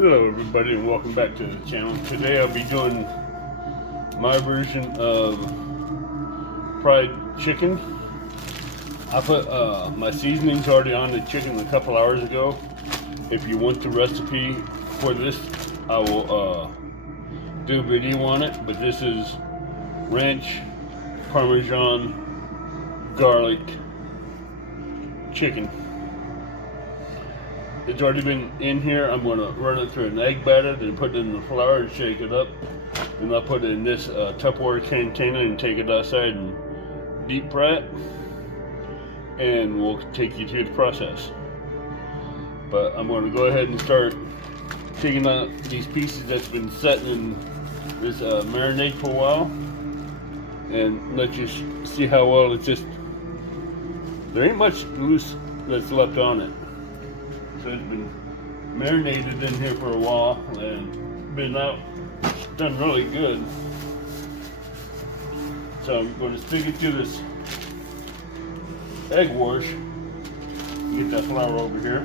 Hello everybody and welcome back to the channel. Today I'll be doing my version of fried chicken. I put my seasonings already on the chicken a couple hours ago. If you want the recipe for this, I will do a video on it, but this is ranch, parmesan, garlic chicken. It's already been in here. I'm going to run it through an egg batter, then put it in the flour and shake it up. Then I'll put it in this Tupperware container and take it outside and deep fry it. And we'll take you through the process. But I'm going to go ahead and start taking out these pieces that's been sitting in this marinade for a while. And let you see how well it's just, there ain't much loose that's left on it. So it's been marinated in here for a while and been out, done really good. So I'm going to stick it through this egg wash. Get that flour over here.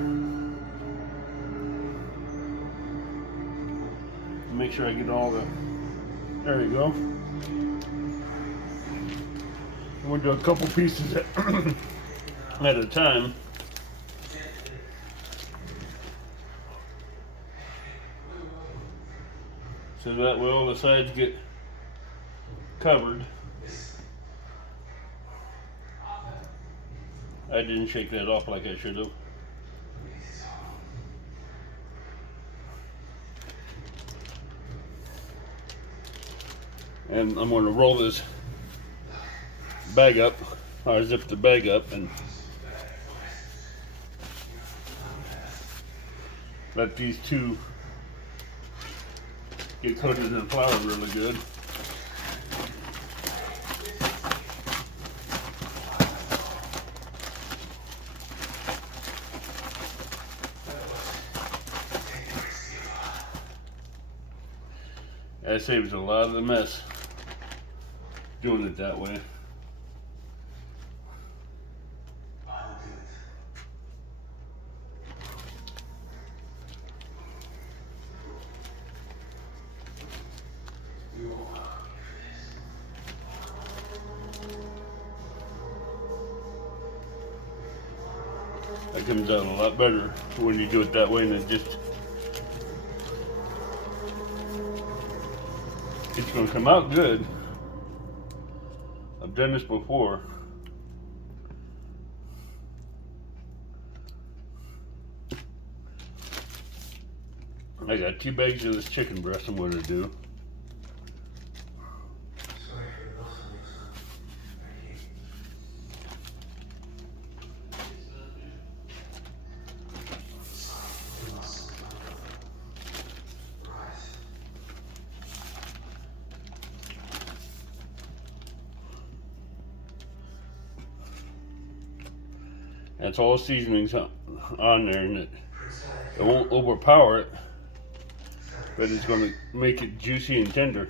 Make sure I get all the, there you go. I'm going to do a couple pieces at a time. So that way all the sides get covered. I didn't shake that off like I should have. And I'm going to roll this bag up, or zip the bag up, and let these two get coated in flour really good. That saves a lot of the mess doing it that way. That comes out a lot better when you do it that way, and it just, it's going to come out good. I've done this before. I got 2 bags of this chicken breast I'm going to do. That's all seasonings on there, and it won't overpower it, but it's going to make it juicy and tender.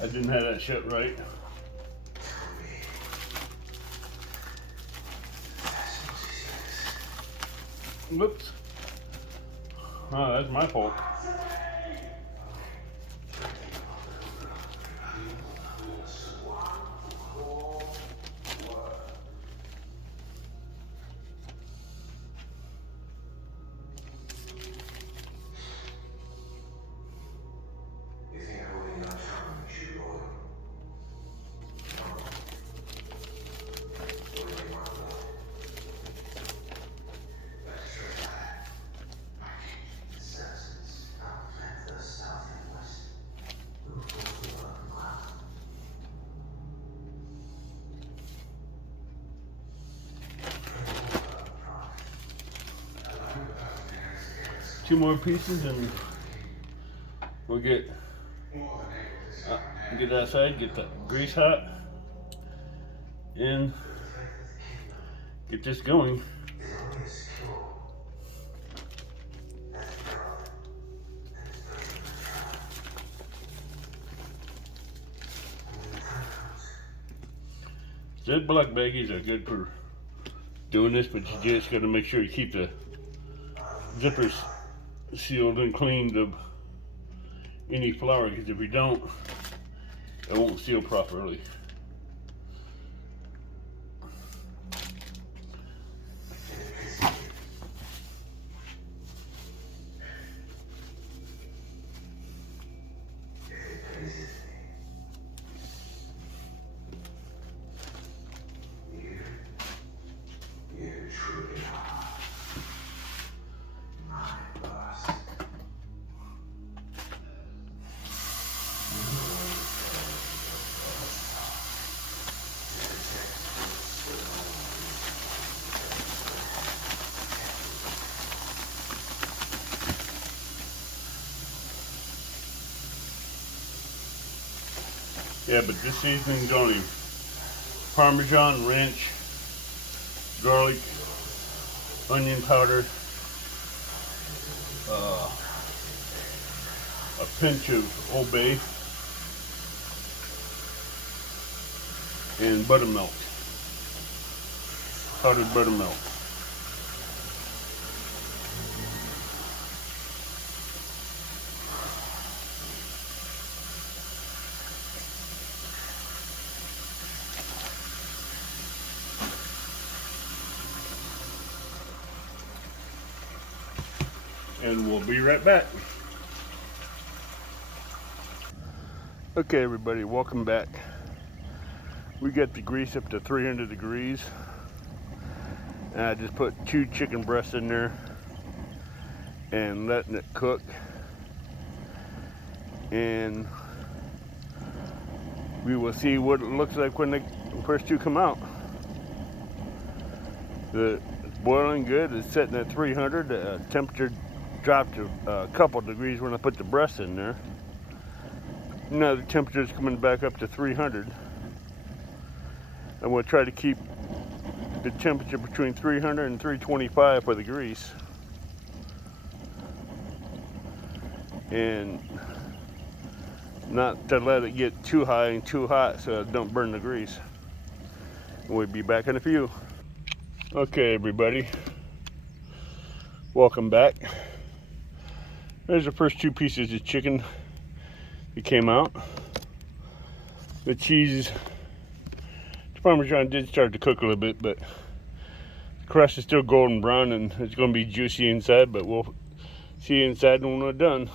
I didn't have that shut right. Whoops. Oh, that's my fault. Two more pieces and we'll get outside, get the grease hot, and get this going. Ziploc baggies are good for doing this, but you just got to make sure you keep the zippers sealed and cleaned of any flour, because if you don't, it won't seal properly. Yeah, but this seasoning's only Parmesan, ranch, garlic, onion powder, a pinch of Old Bay, and buttermilk, powdered buttermilk. And we'll be right back. Okay, everybody, welcome back. We got the grease up to 300 degrees. And I just put 2 chicken breasts in there and letting it cook. And we will see what it looks like when the first 2 come out. It's boiling good. It's sitting at 300. The temperature dropped a couple degrees when I put the breast in there. Now the temperature is coming back up to 300. And we'll try to keep the temperature between 300 and 325 for the grease. And not to let it get too high and too hot so it don't burn the grease. We'll be back in a few. Okay, everybody, welcome back. There's the first 2 pieces of chicken that came out. The cheese, the Parmesan did start to cook a little bit, but the crust is still golden brown and it's going to be juicy inside, but we'll see inside when we're done.